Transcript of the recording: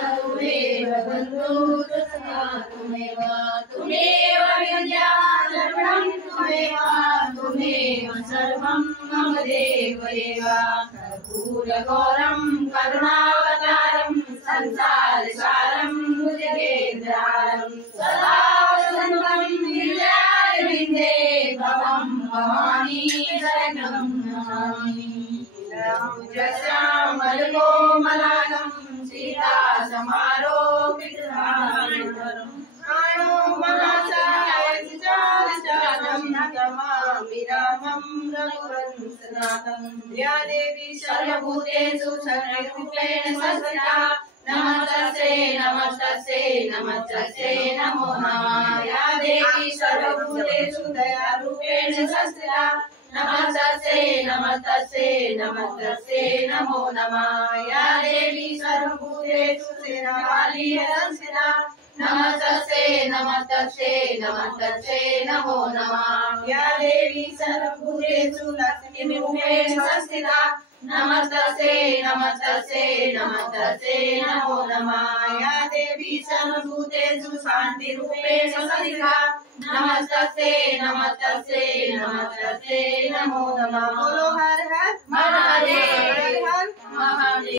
तुमेव बन्धुः सखा तुमेव तुमेव विद्या सर्वं तुमेव तुमेव सर्वं मम देव एव कर्पूरगौरं करुणावतारं संसारसारं भुजगेन्द्रहारं सदा वसन्तं हृदयारविन्दे भवं भवानी शरणं नमामि श्यामलकोमलानं सीतासमारोपितधारणं नमामि रामं रघुवंशनाथं या देवी सर्वभूतेषु सर्वरूपेण संस्थिता नमस्तस्यै नमस्तस्यै नमस्तस्यै नमो नमः या देवी सर्वभूतेषु दयारूपेण संस्थिता नमस्तस्यै नमस्तस्यै नमस्तस्यै नमो नमः या देवी सर्वभूतेषु सेनावाली संस्थिता नमस्तस्यै नमस्तस्यै नमस्तस्यै नमो नमः या देवी सर्वभूतेषु लक्ष्मीरूपेण संस्थिता नमस्तस्यै नमस्तस्यै नमस्तस्यै नमो नमः या देवी सर्वभूतेषु शान्तिरूपेण संस्थिता नमस्तस्यै नमस्तस्यै नमस्तस्यै नमो नमः। बोलो हर हर महादेव।